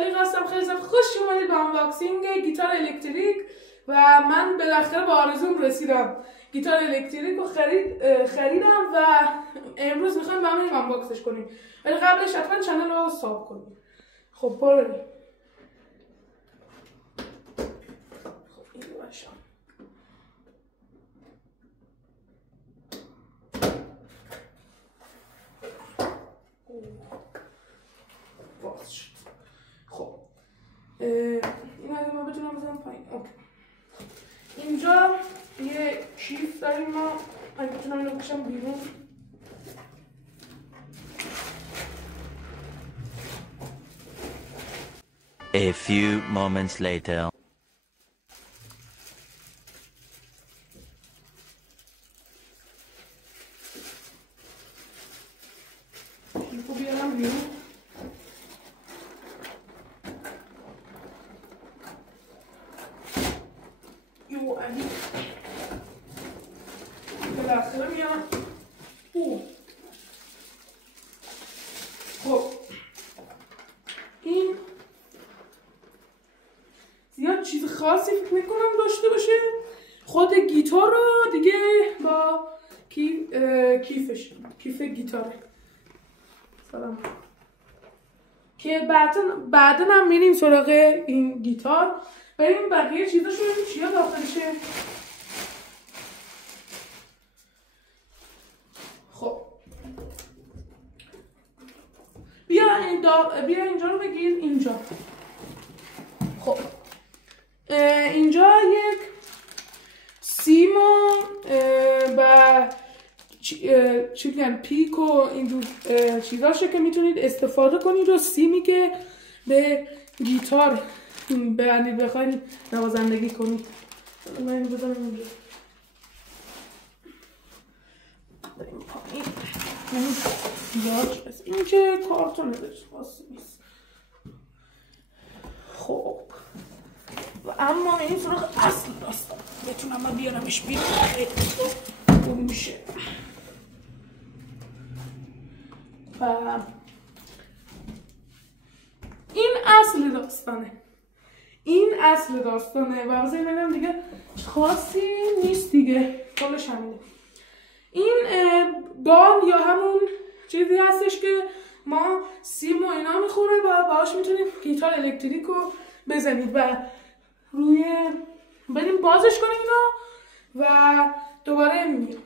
خیلی خوش اومدید به آنباکسینگ گیتار الکتریک و من بالاخره به آرزوم رسیدم. گیتار الکتریک رو خریدم و امروز میخوایم با هم آنباکسش کنیم، ولی قبلش حتما چنل رو ساب کنیم. خب بریم. خب این باشم. باز شد. خب این اگه ما بتونم بزنم پایین. اوکی. اینجا یه کیف داریم، ما اگه بتونم اینو بکشم بیرون. A few moments later. کیفو بیارم بیرون. یو علی بالاخره میارم. خب این زیاد چیز خاصی فکر میکنم داشته باشه. خود گیتار رو دیگه با کیف گیتاره سلام که بعدا هم میریم سراغ این گیتار، بریم بقیه چیزاشو ببینیم چیا داخلشه. خب بیا اینجا رو بگیر. اینجا خب اینجا یک سیم و چی میگن پیک و این چیزاشه که میتونید استفاده کنید، و سیمی که به گیتار ببندید بخواید نوازندگی کنید. من اینو بذارم اینجا. بریم پایین. این که کارتون نداشت خاصی نیست. خب و اما این سراغ اصل داستان بتونم من بیارمش بیرون اون میشه. و این اصل داستانه و بذارید بگم دیگه خاصی نیست دیگه، کلش همینه. این بال یا همون چیزی هستش که ما سیم و اینا میخوره و باهاش میتونیم گیتار الکتریک رو بزنید و بریم بازش کنیم اینا و دوباره میگیم.